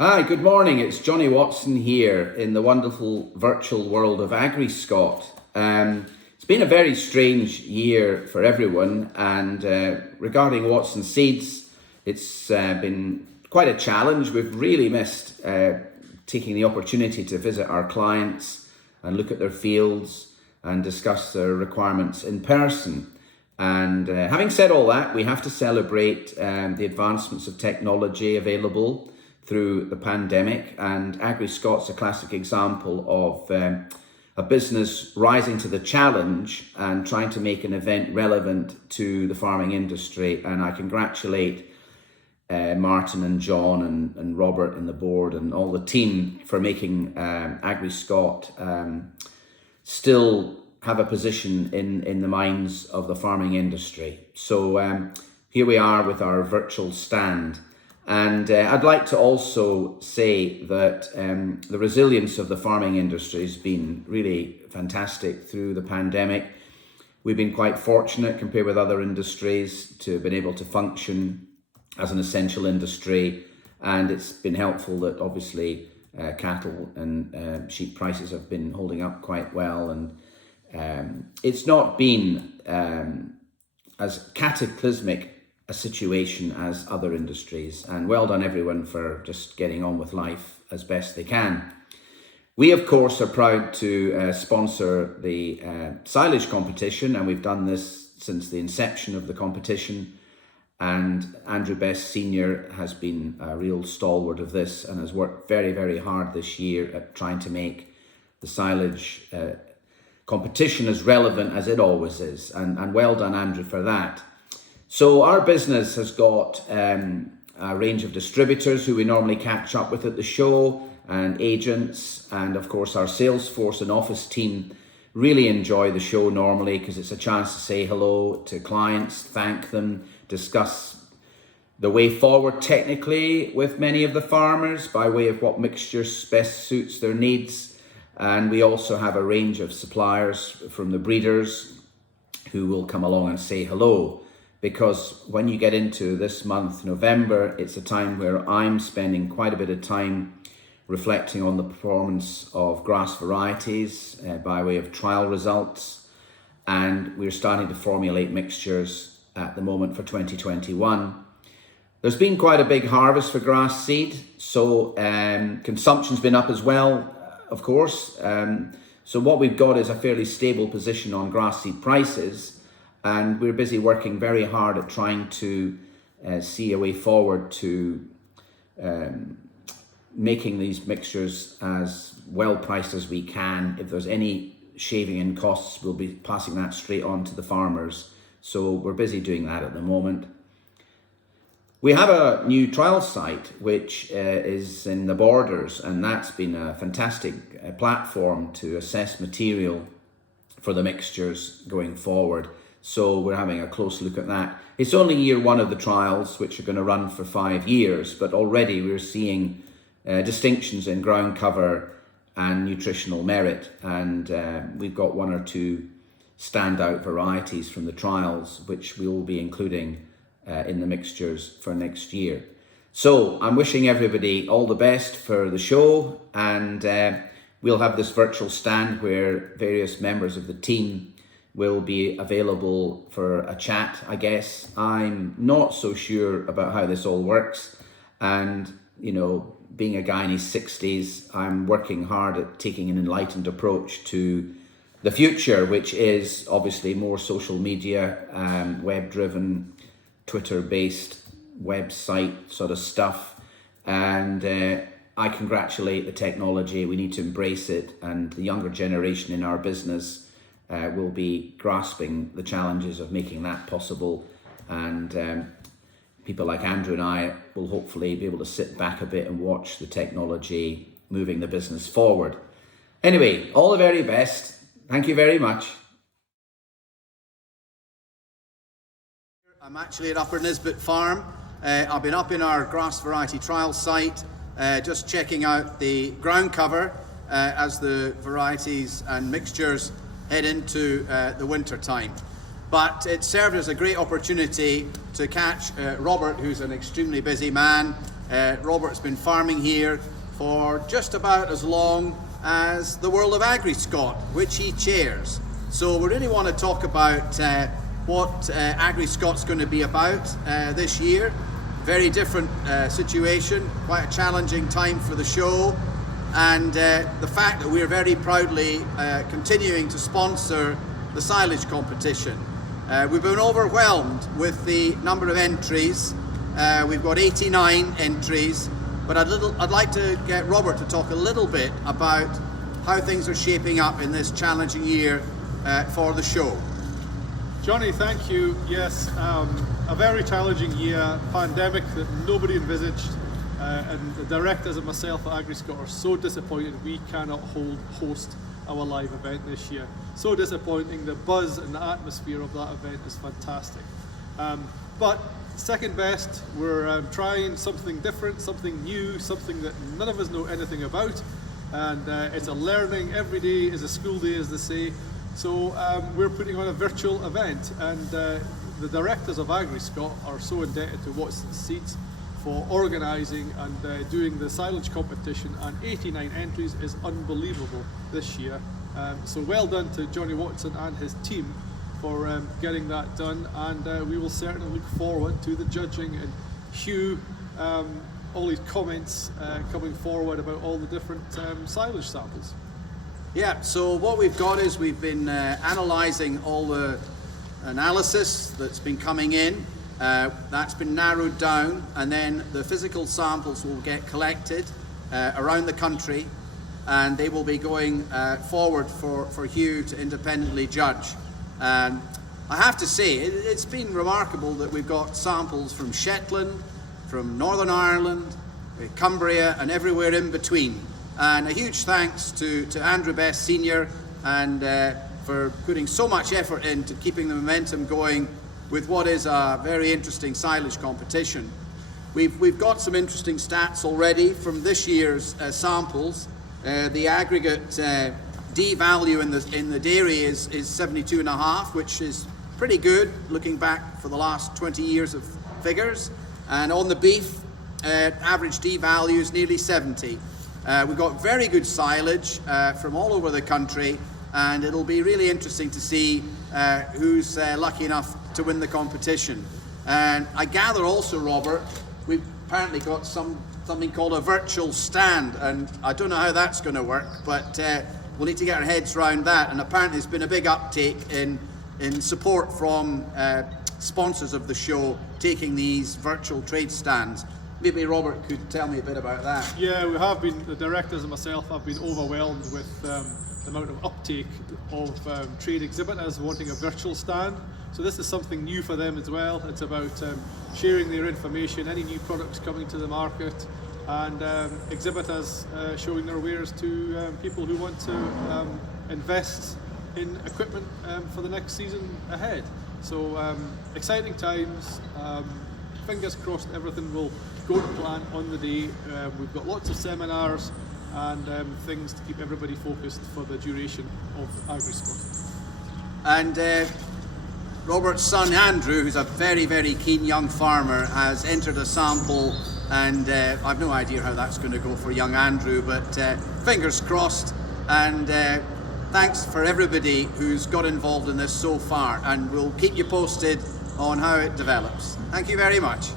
Hi, good morning. It's Johnny Watson here in the wonderful virtual world of Agriscot. It's been a very strange year for everyone, and regarding Watson Seeds, it's been quite a challenge. We've really missed taking the opportunity to visit our clients and look at their fields and discuss their requirements in person. And having said all that, we have to celebrate the advancements of technology available through the pandemic, and Agriscot's a classic example of a business rising to the challenge and trying to make an event relevant to the farming industry. And I congratulate Martin and John and Robert and the board and all the team for making Agriscot still have a position in the minds of the farming industry. So here we are with our virtual stand. And I'd like to also say that the resilience of the farming industry has been really fantastic through the pandemic. We've been quite fortunate compared with other industries to have been able to function as an essential industry. And it's been helpful that obviously cattle and sheep prices have been holding up quite well. And it's not been as cataclysmic a situation as other industries, and well done everyone for just getting on with life as best they can. We of course are proud to sponsor the silage competition, and we've done this since the inception of the competition, and Andrew Best Senior has been a real stalwart of this and has worked very hard this year at trying to make the silage competition as relevant as it always is, and well done Andrew for that. So our business has got a range of distributors who we normally catch up with at the show, and agents, and of course our sales force and office team really enjoy the show normally because it's a chance to say hello to clients, thank them, discuss the way forward technically with many of the farmers by way of what mixtures best suits their needs. And we also have a range of suppliers from the breeders who will come along and say hello. Because when you get into this month, November, it's a time where I'm spending quite a bit of time reflecting on the performance of grass varieties by way of trial results. And we're starting to formulate mixtures at the moment for 2021. There's been quite a big harvest for grass seed, so consumption's been up as well, of course. So what we've got is a fairly stable position on grass seed prices. And we're busy working very hard at trying to see a way forward to making these mixtures as well priced as we can. If there's any shaving in costs, we'll be passing that straight on to the farmers. So we're busy doing that at the moment. We have a new trial site which is in the Borders, and that's been a fantastic platform to assess material for the mixtures going forward. So we're having a close look at that. It's only year one of the trials, which are going to run for 5 years, but already we're seeing distinctions in ground cover and nutritional merit. And we've got one or two standout varieties from the trials, which we will be including in the mixtures for next year. So I'm wishing everybody all the best for the show, and we'll have this virtual stand where various members of the team will be available for a chat, I guess. I'm not so sure about how this all works. And, you know, being a guy in his 60s, I'm working hard at taking an enlightened approach to the future, which is obviously more social media, web-driven, Twitter-based website sort of stuff. And I congratulate the technology. We need to embrace it. And the younger generation in our business will be grasping the challenges of making that possible, and people like Andrew and I will hopefully be able to sit back a bit and watch the technology moving the business forward. Anyway, all the very best. Thank you very much. I'm actually at Upper Nisbet Farm. I've been up in our grass variety trial site just checking out the ground cover as the varieties and mixtures head into the winter time. But it served as a great opportunity to catch Robert, who's an extremely busy man, Robert's been farming here for just about as long as the world of Agriscot, which he chairs. So we really want to talk about what Agriscot's going to be about this year. Very different situation, quite a challenging time for the show, and the fact that we're very proudly continuing to sponsor the silage competition. We've been overwhelmed with the number of entries. We've got 89 entries, but I'd like to get Robert to talk a little bit about how things are shaping up in this challenging year for the show. Johnny, thank you. Yes, a very challenging year, pandemic that nobody envisaged, and the directors and myself at Agriscot are so disappointed we cannot host our live event this year. So disappointing. The buzz and the atmosphere of that event is fantastic. But second best, we're trying something different, something new, something that none of us know anything about, and it's a learning. Every day is a school day, as they say. So we're putting on a virtual event, and the directors of Agriscot are so indebted to What's in Seats for organising and doing the silage competition, and 89 entries is unbelievable this year. So well done to Johnny Watson and his team for getting that done, and we will certainly look forward to the judging and Hugh, all these comments coming forward about all the different silage samples. Yeah, so what we've got is we've been analysing all the analysis that's been coming in. That's been narrowed down, and then the physical samples will get collected around the country, and they will be going forward for Hugh to independently judge. I have to say, it's been remarkable that we've got samples from Shetland, from Northern Ireland, Cumbria, and everywhere in between. And a huge thanks to Andrew Best Senior and for putting so much effort into keeping the momentum going with what is a very interesting silage competition. We've got some interesting stats already from this year's samples. The aggregate D value in the dairy is 72.5, which is pretty good looking back for the last 20 years of figures. And on the beef, average D value is nearly 70. We've got very good silage from all over the country, and it'll be really interesting to see who's lucky enough to win the competition. And I gather also, Robert, we've apparently got something called a virtual stand, and I don't know how that's going to work, but we'll need to get our heads around that. And apparently there's been a big uptake in support from sponsors of the show taking these virtual trade stands. Maybe Robert could tell me a bit about that. Yeah, we have been, the directors and myself have been overwhelmed with the amount of uptake of trade exhibitors wanting a virtual stand. So this is something new for them as well. It's about sharing their information, any new products coming to the market, and exhibitors showing their wares to people who want to invest in equipment for the next season ahead. So exciting times. Fingers crossed everything will go to plan on the day. We've got lots of seminars and things to keep everybody focused for the duration of Agriscot. And Robert's son Andrew, who's a very, very keen young farmer, has entered a sample, and I've no idea how that's going to go for young Andrew, but fingers crossed. And thanks for everybody who's got involved in this so far, and we'll keep you posted on how it develops. Thank you very much.